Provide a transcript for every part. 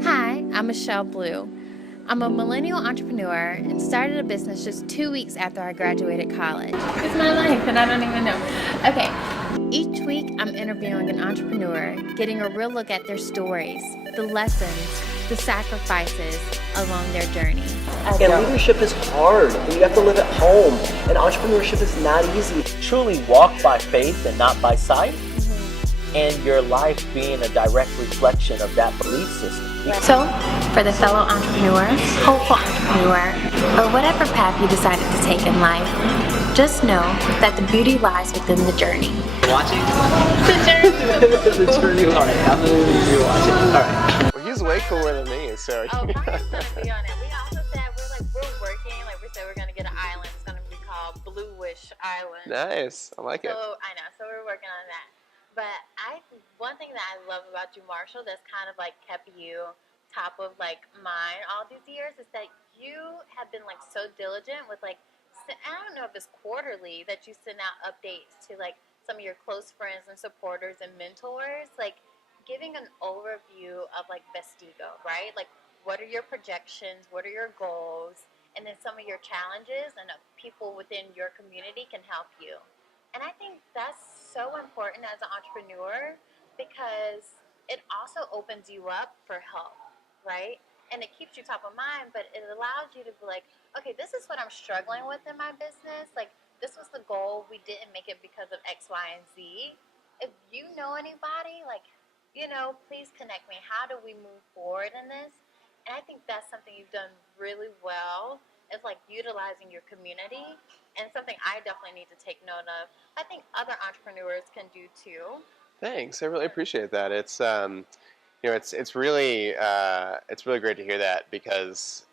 Hi, I'm Michelle Blue. I'm a millennial entrepreneur and started a business just 2 weeks after I graduated college. It's my life and I don't even know. Okay, each week I'm interviewing an entrepreneur, getting a real look at their stories, the lessons, the sacrifices along their journey. And leadership is hard, and you have to live at home, and entrepreneurship is not easy. Truly walk by faith and not by sight, and your life being a direct reflection of that belief system. So, for the fellow entrepreneur, hopeful entrepreneur, or whatever path you decided to take in life, just know that the beauty lies within the journey. Watching? The journey. The journey. All right, I'm going to leave you watching. All right. Well, he's way cooler than me, so. Oh, we're gonna be on it. We also said we're working. Like we said, we're gonna get an island. It's gonna be called Bluish Island. Nice, I like it. So I know. So we're working on that. But one thing that I love about you, Marshall, that's kind of like kept you top of like mind all these years is that you have been like so diligent with like I don't know if it's quarterly that you send out updates to like some of your close friends and supporters and mentors, like giving an overview of like Vestigo, right? Like what are your projections, what are your goals, and then some of your challenges and people within your community can help you. And I think that's so important as an entrepreneur because it also opens you up for help, right? And it keeps you top of mind, but it allows you to be like, okay, this is what I'm struggling with in my business. Like, this was the goal. We didn't make it because of X, Y, and Z. If you know anybody, like, please connect me. How do we move forward in this? And I think that's something you've done really well is like utilizing your community and something I definitely need to take note of. I think other entrepreneurs can do too. Thanks, I really appreciate that. It's really great to hear that because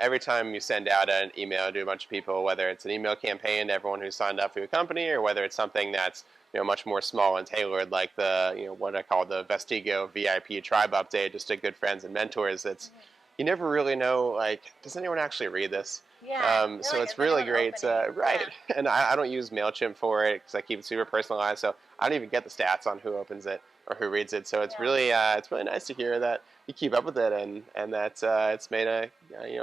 every time you send out an email to a bunch of people, whether it's an email campaign to everyone who's signed up for your company, or whether it's something that's much more small and tailored, like the what I call the Vestigo VIP Tribe update, just to good friends and mentors. You never really know, like, does anyone actually read this? Yeah. So it's really great. Right. Yeah. And I don't use MailChimp for it because I keep it super personalized. So I don't even get the stats on who opens it or who reads it. So it's really nice to hear that you keep up with it and that it's made a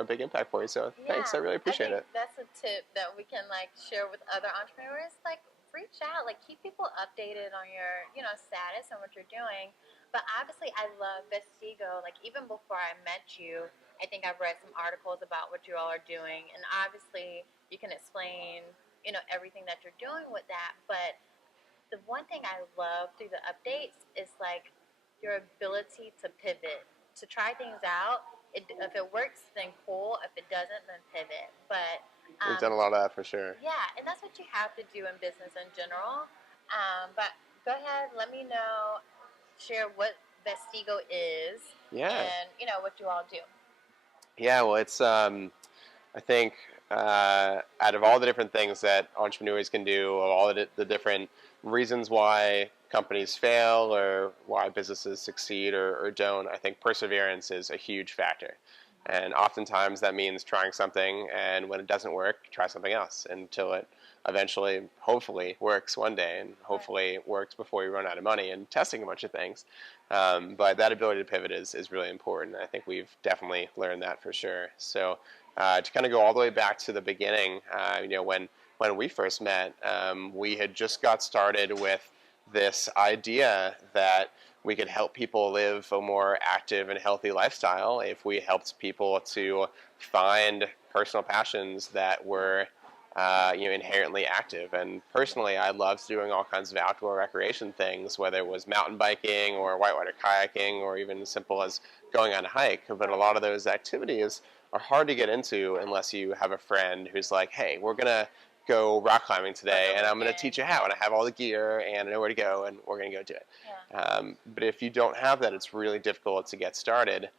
big impact for you. So thanks. I really appreciate it. That's a tip that we can like share with other entrepreneurs. Like reach out, like keep people updated on your status and what you're doing. But obviously, I love Vestigo. Like even before I met you, I think I've read some articles about what you all are doing, and obviously, you can explain, everything that you're doing with that. But the one thing I love through the updates is like your ability to pivot, to try things out. If it works, then cool. If it doesn't, then pivot. But we've done a lot of that for sure. Yeah, and that's what you have to do in business in general. But go ahead, let me know. Share what Vestigo is, and what you all do. Yeah, well, it's I think out of all the different things that entrepreneurs can do, all the different reasons why companies fail or why businesses succeed or don't, I think perseverance is a huge factor. And oftentimes that means trying something, and when it doesn't work, try something else until it eventually, hopefully, works one day, and hopefully works before you run out of money, and testing a bunch of things. But that ability to pivot is really important. I think we've definitely learned that for sure. So to kind of go all the way back to the beginning, when we first met, we had just got started with this idea that we could help people live a more active and healthy lifestyle if we helped people to find personal passions that were inherently active. And personally, I loved doing all kinds of outdoor recreation things, whether it was mountain biking or whitewater kayaking or even as simple as going on a hike. But a lot of those activities are hard to get into unless you have a friend who's like, hey, we're going to go rock climbing today, and I'm going to teach you how, and I have all the gear, and I know where to go, and we're going to go do it. Yeah. But if you don't have that, it's really difficult to get started.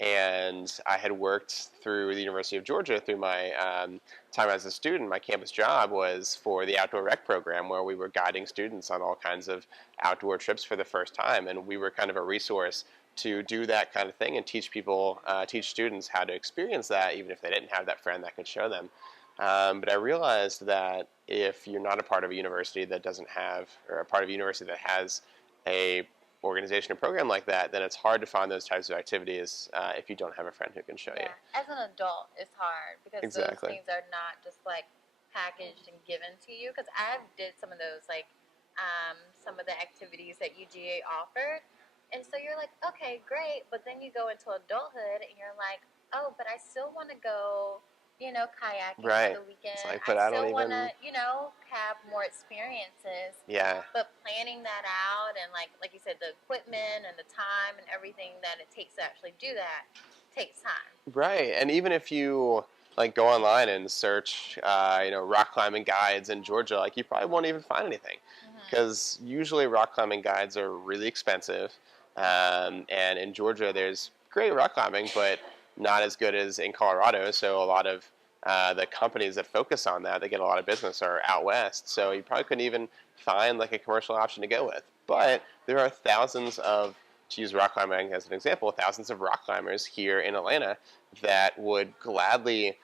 And I had worked through the University of Georgia through my time as a student. My campus job was for the outdoor rec program, where we were guiding students on all kinds of outdoor trips for the first time, and we were kind of a resource to do that kind of thing and teach students how to experience that, even if they didn't have that friend that could show them. But I realized that if you're not a part of a university that doesn't have, or a part of a university that has a organization or program like that, then it's hard to find those types of activities if you don't have a friend who can show you. As an adult, it's hard because those things are not just like packaged and given to you. Because I did some of those, like some of the activities that UGA offered, and so you're like, okay, great, but then you go into adulthood and you're like, oh, but I still want to go, kayaking for the weekend. It's like, I still want to, have more experiences. Yeah. But planning that out and like you said, the equipment and the time and everything that it takes to actually do that takes time. Right, and even if you like go online and search, rock climbing guides in Georgia, like you probably won't even find anything because usually rock climbing guides are really expensive, and in Georgia there's great rock climbing, but not as good as in Colorado. So a lot of the companies that focus on that, they get a lot of business, are out west. So you probably couldn't even find like a commercial option to go with. But there are thousands of, to use rock climbing as an example, thousands of rock climbers here in Atlanta that would gladly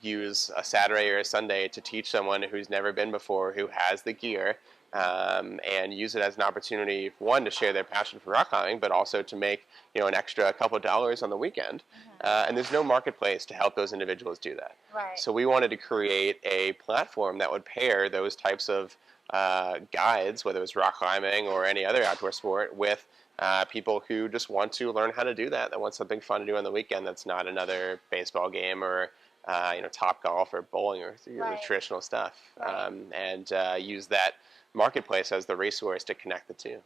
use a Saturday or a Sunday to teach someone who's never been before, who has the gear, and use it as an opportunity, one, to share their passion for rock climbing, but also to make an extra couple of dollars on the weekend. And there's no marketplace to help those individuals do that. Right. So we wanted to create a platform that would pair those types of guides, whether it's rock climbing or any other outdoor sport, with people who just want to learn how to do that, that want something fun to do on the weekend that's not another baseball game or Top Golf or bowling or the traditional stuff, and use that marketplace as the resource to connect the two.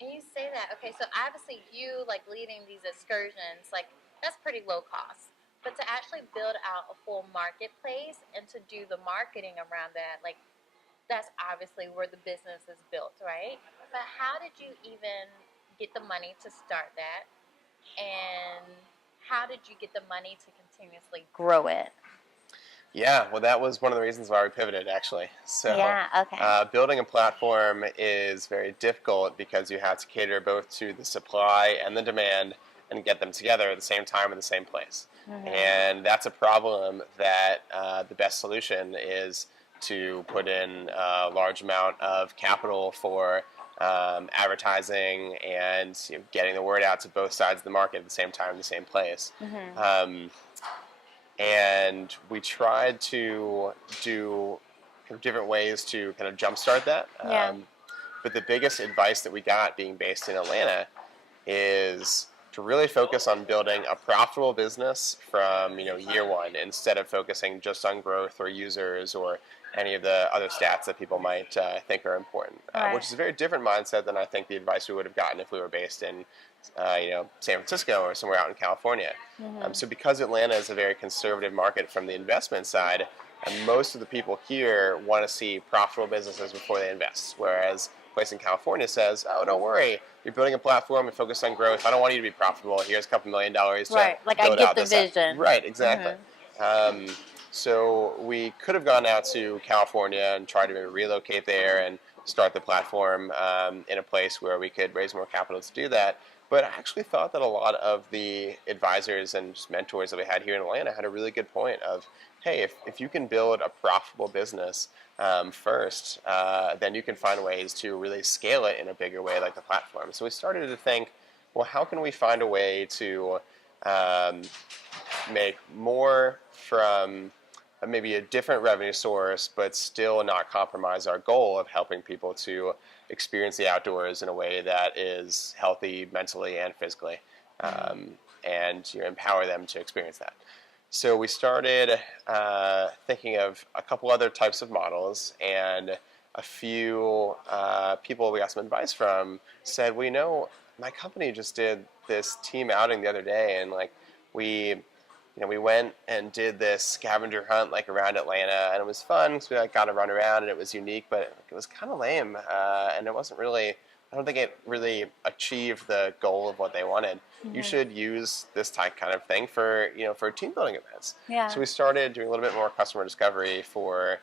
And you say that, okay, so obviously you like leading these excursions, like that's pretty low cost. But to actually build out a full marketplace and to do the marketing around that, like that's obviously where the business is built, right? But how did you even get the money to start that? And how did you get the money to continuously grow it? Yeah, well, that was one of the reasons why we pivoted, actually. So, building a platform is very difficult because you have to cater both to the supply and the demand and get them together at the same time in the same place. And that's a problem that the best solution is to put in a large amount of capital for advertising and getting the word out to both sides of the market at the same time in the same place. And we tried to do kind of different ways to kind of jumpstart that. But the biggest advice that we got, being based in Atlanta, is to really focus on building a profitable business from year one, instead of focusing just on growth or users or any of the other stats that people might think are important, which is a very different mindset than I think the advice we would have gotten if we were based in San Francisco or somewhere out in California. So because Atlanta is a very conservative market from the investment side, and most of the people here want to see profitable businesses before they invest, whereas a place in California says, oh, don't worry, you're building a platform and focus on growth. I don't want you to be profitable. Here's a couple $1 million to build out this vision. Right, exactly. So we could have gone out to California and tried to maybe relocate there and start the platform in a place where we could raise more capital to do that. But I actually thought that a lot of the advisors and just mentors that we had here in Atlanta had a really good point of, hey, if you can build a profitable business first, then you can find ways to really scale it in a bigger way like the platform. So we started to think, well, how can we find a way to make more from maybe a different revenue source, but still not compromise our goal of helping people to experience the outdoors in a way that is healthy mentally and physically, and empower them to experience that. So we started thinking of a couple other types of models, and a few people we got some advice from said, well, my company just did this team outing the other day, and we went and did this scavenger hunt around Atlanta, and it was fun because we got to run around, and it was unique, but it was kind of lame, and it wasn't really, I don't think it really achieved the goal of what they wanted. You should use this type kind of thing for team building events. So we started doing a little bit more customer discovery for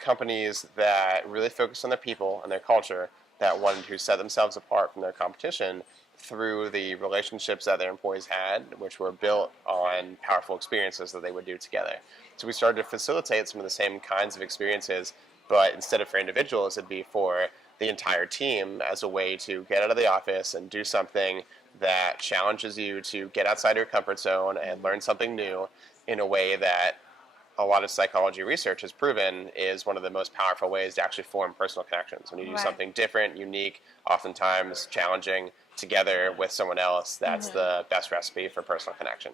companies that really focused on their people and their culture, that wanted to set themselves apart from their competition through the relationships that their employees had, which were built on powerful experiences that they would do together. So we started to facilitate some of the same kinds of experiences, but instead of for individuals, it'd be for the entire team as a way to get out of the office and do something that challenges you to get outside your comfort zone and learn something new in a way that a lot of psychology research has proven is one of the most powerful ways to actually form personal connections. When you do something different, unique, oftentimes challenging, together with someone else, that's the best recipe for personal connection.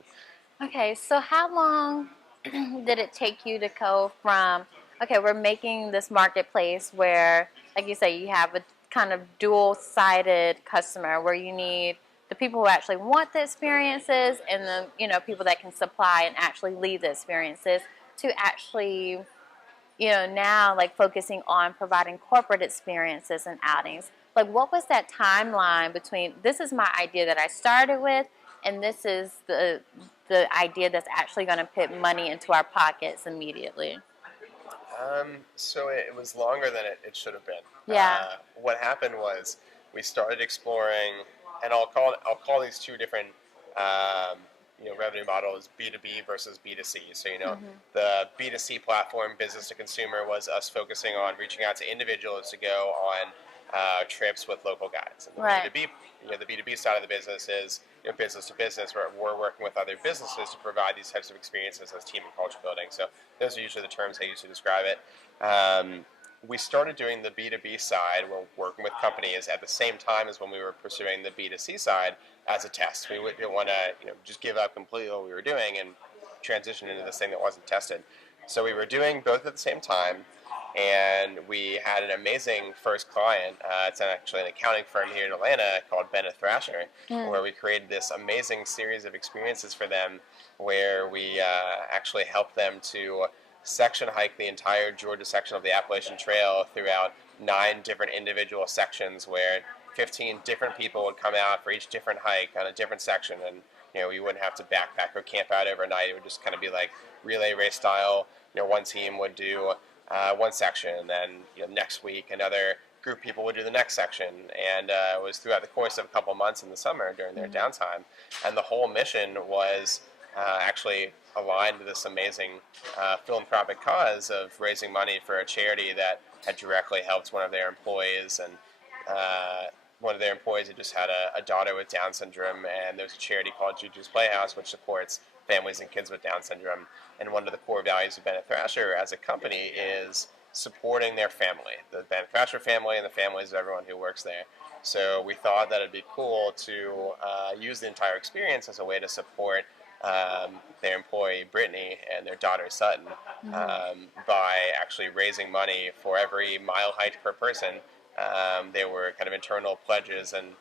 Okay, so how long did it take you to go from, okay, we're making this marketplace where, like you say, you have a kind of dual-sided customer where you need the people who actually want the experiences and the, you know, people that can supply and actually lead the experiences, to actually, you know, now like focusing on providing corporate experiences and outings. Like, what was that timeline between this is my idea that I started with, and this is the idea that's actually going to put money into our pockets immediately? So it was longer than it should have been. Yeah. What happened was we started exploring, and I'll call these two different revenue models, B2B versus B2C. So the B2C platform, business to consumer, was us focusing on reaching out to individuals to go on trips with local guides. And the B2B side of the business is business to business, where we're working with other businesses to provide these types of experiences as team and culture building. So those are usually the terms I use to describe it. We started doing the B2B side, we're working with companies at the same time as when we were pursuing the B2C side as a test. We didn't want to just give up completely what we were doing and transition into this thing that wasn't tested. So we were doing both at the same time, and we had an amazing first client. It's actually an accounting firm here in Atlanta called Bennett Thrasher, where we created this amazing series of experiences for them where we actually helped them to section hike the entire Georgia section of the Appalachian Trail throughout 9 different individual sections where 15 different people would come out for each different hike on a different section, and we wouldn't have to backpack or camp out overnight. It would just kind of be like relay race style. One team would do one section, and then next week another group of people would do the next section, and it was throughout the course of a couple months in the summer during their downtime. And the whole mission was actually aligned with this amazing philanthropic cause of raising money for a charity that had directly helped one of their employees. And one of their employees had just had a daughter with Down syndrome, and there's a charity called Juju's Playhouse which supports families and kids with Down syndrome. And one of the core values of Bennett Thrasher as a company is supporting their family, the Bennett Thrasher family and the families of everyone who works there. So we thought that it'd be cool to use the entire experience as a way to support their employee Brittany and their daughter Sutton by actually raising money for every mile hiked per person. There were kind of internal pledges and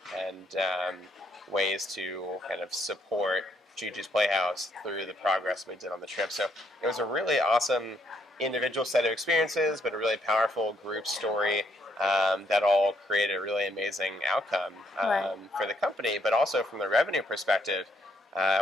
ways to kind of support Juju's Playhouse through the progress we did on the trip. So it was a really awesome individual set of experiences, but a really powerful group story that all created a really amazing outcome for the company. But also from the revenue perspective,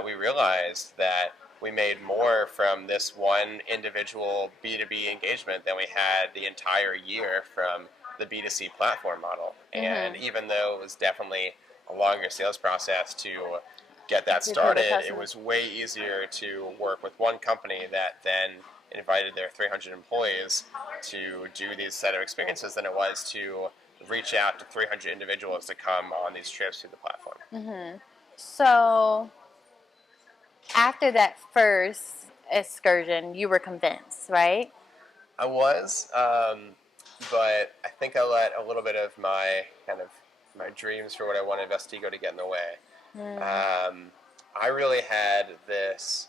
we realized that we made more from this one individual B2B engagement than we had the entire year from the B2C platform model. And even though it was definitely a longer sales process to get that started, it was way easier to work with one company that then invited their 300 employees to do these set of experiences than it was to reach out to 300 individuals to come on these trips through the platform. So after that first excursion, you were convinced, right? I was, but I think I let a little bit of my dreams for what I wanted Vestigo to get in the way. I really had this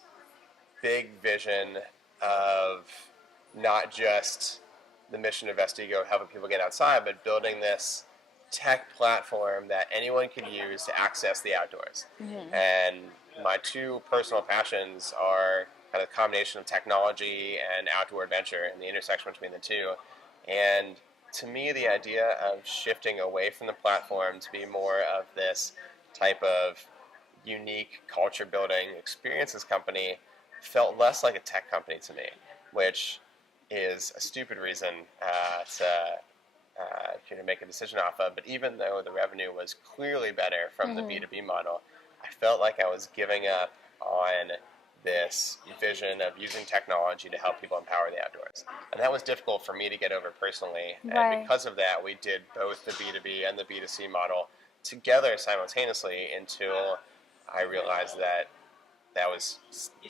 big vision of not just the mission of Vestigo, helping people get outside, but building this tech platform that anyone could use to access the outdoors. And my two personal passions are kind of a combination of technology and outdoor adventure and the intersection between the two. And to me, the idea of shifting away from the platform to be more of this type of unique culture building experiences company felt less like a tech company to me, which is a stupid reason to make a decision off of. But even though the revenue was clearly better from the B2B model, I felt like I was giving up on this vision of using technology to help people empower the outdoors. And that was difficult for me to get over personally. Right. And because of that, we did both the B2B and the B2C model together simultaneously until I realized that was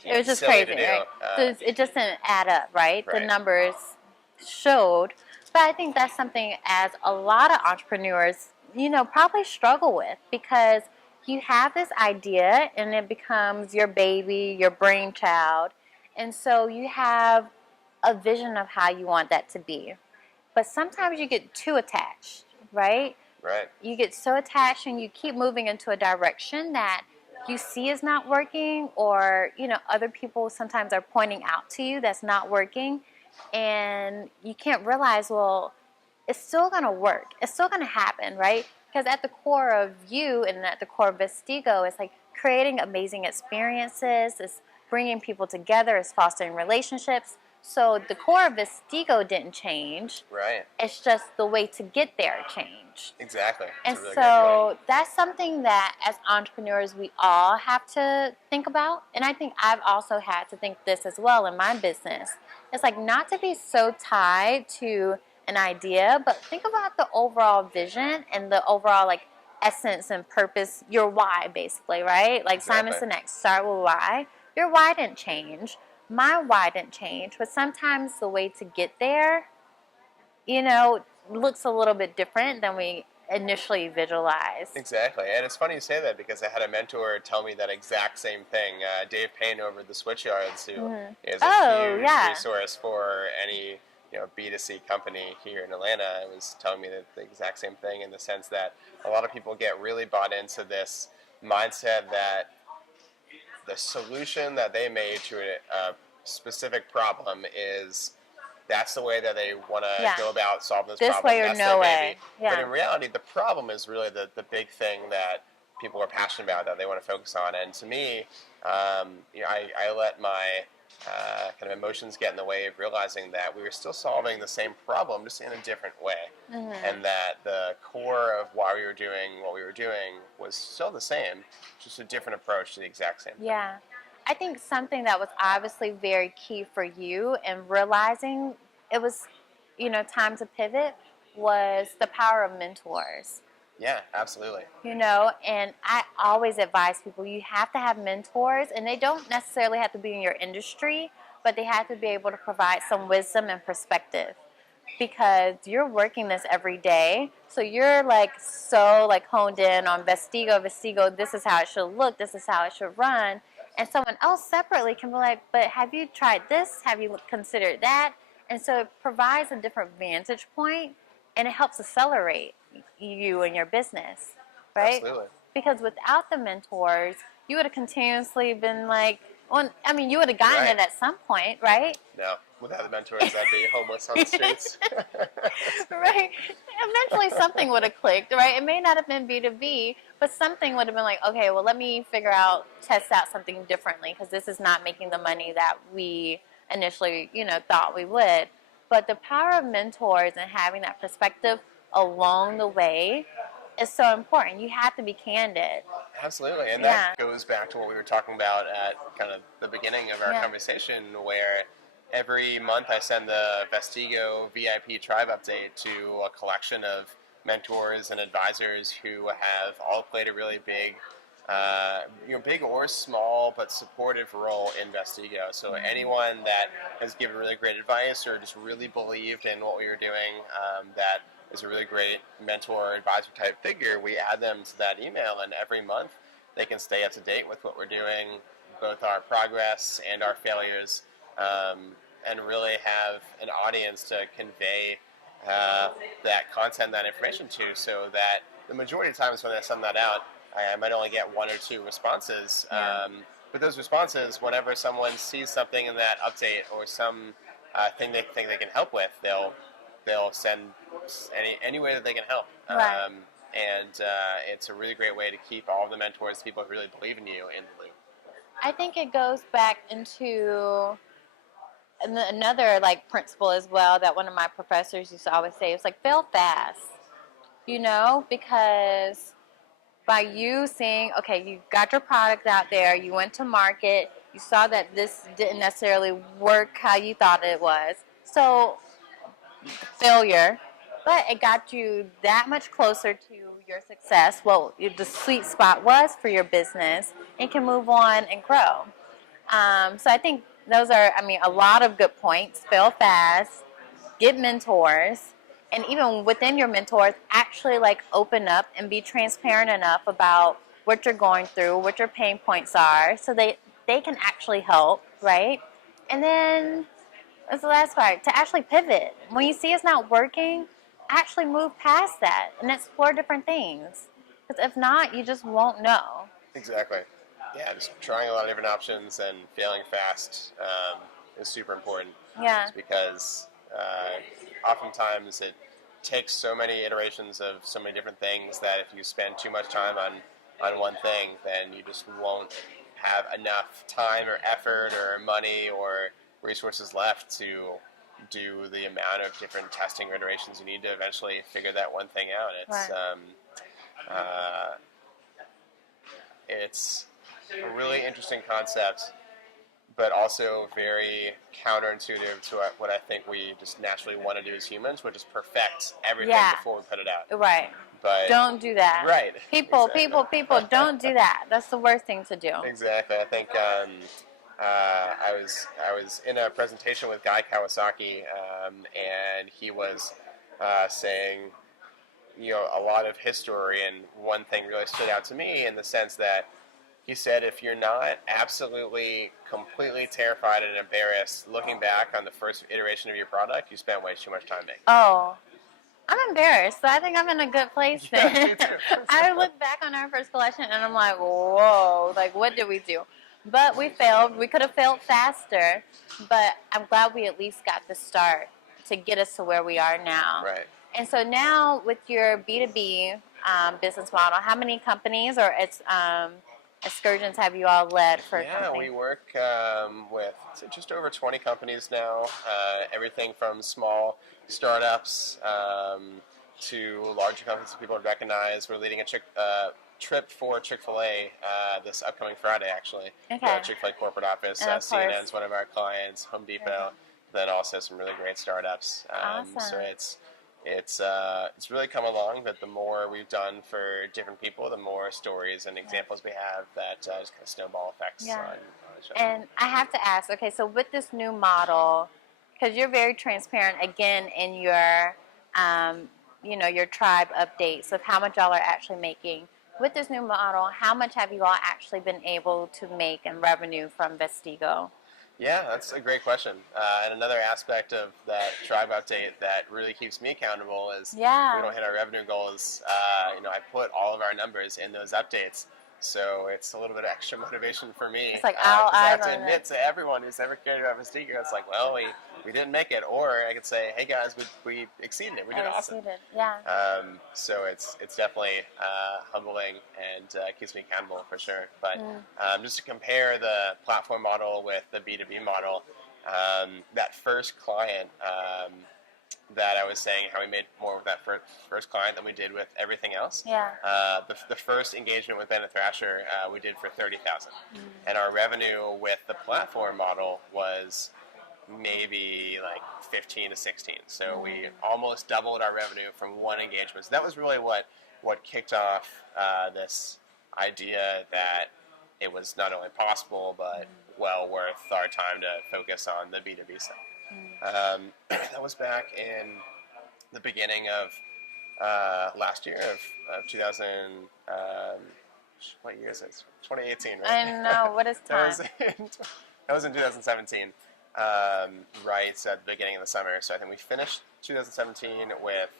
It was just silly crazy, to do. right? So it just didn't add up, right? The Right. numbers showed. But I think that's something as a lot of entrepreneurs, probably struggle with, because you have this idea and it becomes your baby, your brainchild. And so you have a vision of how you want that to be. But sometimes you get too attached, right? Right. You get so attached and you keep moving into a direction that you see is not working, or other people sometimes are pointing out to you that's not working, and you can't realize, well, it's still going to work, it's still going to happen, right? Because at the core of you and at the core of Vestigo is like creating amazing experiences, it's bringing people together, it's fostering relationships. So the core of Vestigo didn't change. Right. It's just the way to get there changed. Exactly. And That's a really great point. so that's something that as entrepreneurs we all have to think about. And I think I've also had to think this as well in my business. It's like not to be so tied to an idea, but think about the overall vision and the overall like essence and purpose, your why basically, right? Like Exactly. Simon Sinek, start with why. Your why didn't change. My why didn't change, but sometimes the way to get there, looks a little bit different than we initially visualized. Exactly, and it's funny you say that because I had a mentor tell me that exact same thing. Dave Payne over at the Switchyards, who is a huge resource for any B2C company here in Atlanta, was telling me that the exact same thing, in the sense that a lot of people get really bought into this mindset that the solution that they made to a specific problem is that's the way that they want to go about solving this problem. Way or that's no their way. baby. Yeah. But in reality, the problem is really the big thing that people are passionate about, that they want to focus on. And to me, I let my kind of emotions get in the way of realizing that we were still solving the same problem, just in a different way. Mm-hmm. And that the core of why we were doing what we were doing was still the same, just a different approach to the exact same thing. Yeah. I think something that was obviously very key for you in realizing it was, time to pivot was the power of mentors. Yeah, absolutely. And I always advise people, you have to have mentors, and they don't necessarily have to be in your industry, but they have to be able to provide some wisdom and perspective, because you're working this every day. So you're so honed in on Vestigo, this is how it should look, this is how it should run. And someone else separately can be like, but have you tried this? Have you considered that? And so it provides a different vantage point, and it helps accelerate you and your business, right? Absolutely. Because without the mentors, you would have continuously been you would have gotten it at some point, right? No, without the mentors, I'd be homeless on the streets. Right. Eventually something would have clicked, right? It may not have been B2B, but something would have been like, okay, well, let me test out something differently, because this is not making the money that we initially, thought we would. But the power of mentors and having that perspective along the way is so important. You have to be candid. Absolutely, and that goes back to what we were talking about at kind of the beginning of our conversation, where every month I send the Vestigo VIP Tribe update to a collection of mentors and advisors who have all played a really big, big or small, but supportive role in Vestigo. So anyone that has given really great advice or just really believed in what we were doing, that is a really great mentor or advisor type figure, we add them to that email, and every month they can stay up to date with what we're doing, both our progress and our failures, and really have an audience to convey that content, that information to, so that the majority of times when I send that out, I might only get one or two responses. But those responses, whenever someone sees something in that update or some thing they think they can help with, they'll send any way that they can help. Right. And it's a really great way to keep all of the mentors, people who really believe in you, in the loop. I think it goes back into another principle as well that one of my professors used to always say. It's fail fast, because by you seeing, okay, you got your product out there, you went to market, You saw that this didn't necessarily work how you thought it was. So, failure, but it got you that much closer to your success, well, the sweet spot was for your business, and can move on and grow. So I think those are, I mean, a lot of good points. Fail fast, get mentors, and even within your mentors, actually like open up and be transparent enough about what you're going through, what your pain points are, so they can actually help, right? And then that's the last part, to actually pivot. When you see it's not working, actually move past that and explore different things. Because if not, you just won't know. Exactly. Yeah, just trying a lot of different options and failing fast is super important. Yeah. Just because oftentimes it takes so many iterations of so many different things that if you spend too much time on one thing, then you just won't have enough time or effort or money or resources left to do the amount of different testing or iterations you need to eventually figure that one thing out. It's a really interesting concept, but also very counterintuitive to what I think we just naturally want to do as humans, which is perfect everything before we put it out. Right. But don't do that. Right. People, Exactly. people, don't do that. That's the worst thing to do. Exactly. I think I was in a presentation with Guy Kawasaki, and he was saying, you know, a lot of his story, and one thing really stood out to me in the sense that he said, if you're not absolutely, completely terrified and embarrassed looking back on the first iteration of your product, you spent way too much time making. Oh, I'm embarrassed, so I think I'm in a good place then. Yeah, me too. I look back on our first collection and I'm like, whoa, like what did we do? But we failed. We could have failed faster, but I'm glad we at least got the start to get us to where we are now. Right. And so now with your B2B business model, how many companies or excursions have you all led for a company? We work with just over 20 companies now. Everything from small startups to larger companies that people would recognize. We're leading a trip for Chick-fil-A this upcoming Friday, actually. Okay. Chick-fil-A corporate office. And of CNN course. is one of our clients. Home Depot. Then also some really great startups. Awesome. So it's really come along that the more we've done for different people, the more stories and examples we have that just kind of snowball effects on each other. And I have to ask, okay, so with this new model, because you're very transparent again in your, your tribe updates of how much y'all are actually making. With this new model, how much have you all actually been able to make in revenue from Vestigo? Yeah, that's a great question. And another aspect of that tribe update that really keeps me accountable is we don't hit our revenue goals. I put all of our numbers in those updates. So it's a little bit of extra motivation for me. It's like, I have to admit to everyone who's ever cared about Vestigo, it's like, well, we didn't make it. Or I could say, hey guys, we exceeded it. We did awesome. Yeah. So it's definitely humbling and keeps me accountable for sure. But just to compare the platform model with the B2B model, that first client that I was saying how we made more with that first client than we did with everything else. Yeah. The first engagement with Bennett Thrasher we did for $30,000, and our revenue with the platform model was maybe like 15 to 16. So we almost doubled our revenue from one engagement. So that was really what kicked off this idea that it was not only possible but well worth our time to focus on the B2B side. That was back in the beginning of last year of 2000. What year is it? 2018, right? I know. What is time? That was in 2017, right at the beginning of the summer. So I think we finished 2017 with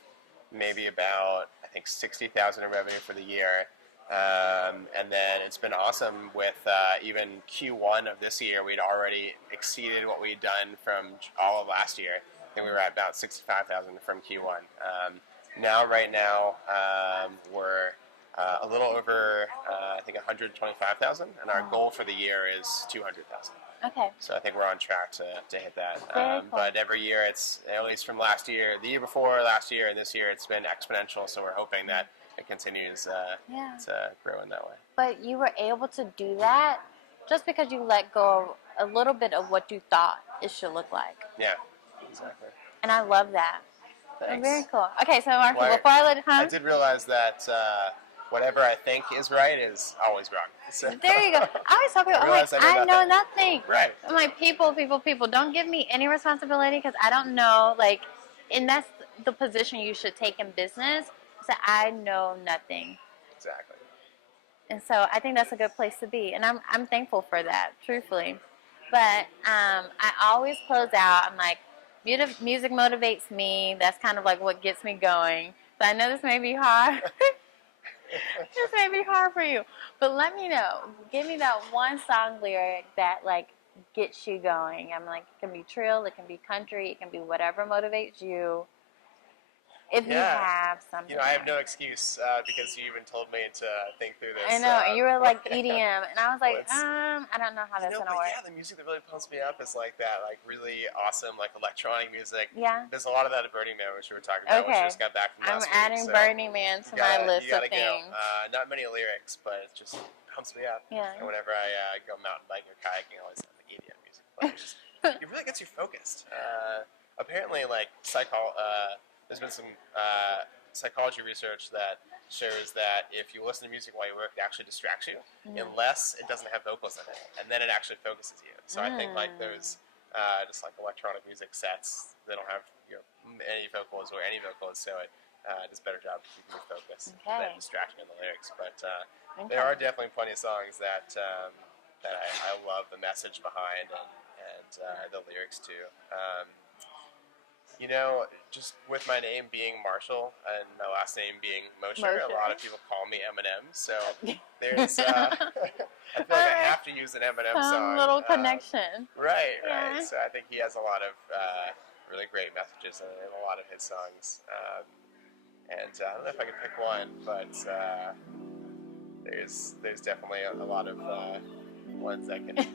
maybe about, I think, 60,000 in revenue for the year. And then it's been awesome with even Q1 of this year. We'd already exceeded what we'd done from all of last year. I think we were at about 65,000 from Q1. Right now, we're a little over, I think, 125,000, and our goal for the year is 200,000. Okay. So I think we're on track to hit that. Very cool. But every year, it's at least from last year, the year before, last year, and this year, it's been exponential. So we're hoping that it continues to grow in that way. But you were able to do that just because you let go of a little bit of what you thought it should look like. Yeah, exactly. And I love that. Thanks. Very cool. Okay, so Marshall, Well, before I let it I come, did realize that whatever I think is right is always wrong. So, there you go. I always tell people, I'm like, realize I know I know nothing. Right. I'm like, people, don't give me any responsibility because I don't know, like, and that's the position you should take in business. So I know nothing. Exactly. And so I think that's a good place to be. And I'm thankful for that, truthfully. But I always close out. I'm like, music motivates me. That's kind of like what gets me going. So I know this may be hard. This may be hard for you. But let me know. Give me that one song lyric that, like, gets you going. I'm like, it can be trill, it can be country, it can be whatever motivates you. If you have something. I have no excuse because you even told me to think through this. I know, and you were like EDM, and I was like, I don't know how that's gonna work. Yeah, the music that really pumps me up is like that, like really awesome, like electronic music. Yeah. There's a lot of that at Burning Man, which we were talking about, which we just got back from last week. I'm adding Burning Man to my list of things. Not many lyrics, but it just pumps me up. Yeah. And whenever I go mountain biking or kayaking, I always have like EDM music. It really gets you focused. Apparently, like there's been some psychology research that shows that if you listen to music while you work, it actually distracts you, unless it doesn't have vocals in it, and then it actually focuses you. So I think like there's just like electronic music sets that don't have any vocals or any vocals, so it does a better job of keeping you focused than distracting in the lyrics. But there are definitely plenty of songs that I love the message behind and the lyrics to. Just with my name being Marshall and my last name being Mosher, a lot of people call me Eminem. So there's, I feel like I have to use an Eminem song. Some little connection. Right. So I think he has a lot of really great messages in a lot of his songs. And I don't know if I can pick one, but there's definitely a lot of ones that can.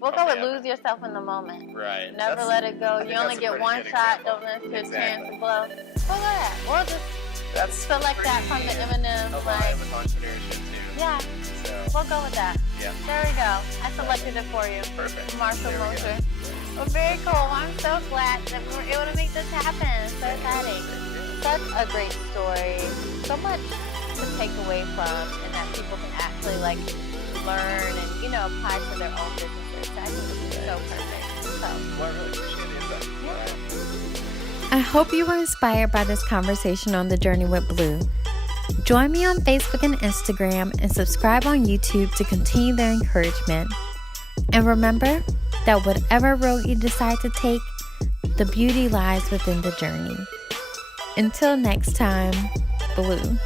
We'll go with Lose Yourself in the Moment. Right. Never let it go. You only get one shot. Don't let your chance to blow. We'll go that. We'll just select that from the Eminem. Like with entrepreneurship too. Yeah. So we'll go with that. Yeah. There we go. I selected it for you. Perfect. Marshall Mosher. Well, very cool. I'm so glad that we were able to make this happen. So exciting. Such a great story. So much to take away from, and that people can actually like learn and apply to their own businesses. I think this is so perfect. Well, I really appreciate it. I hope you were inspired by this conversation on The Journey with Blue. Join me on Facebook and Instagram and subscribe on YouTube to continue their encouragement. And remember that whatever road you decide to take, the beauty lies within the journey. Until next time, Blue.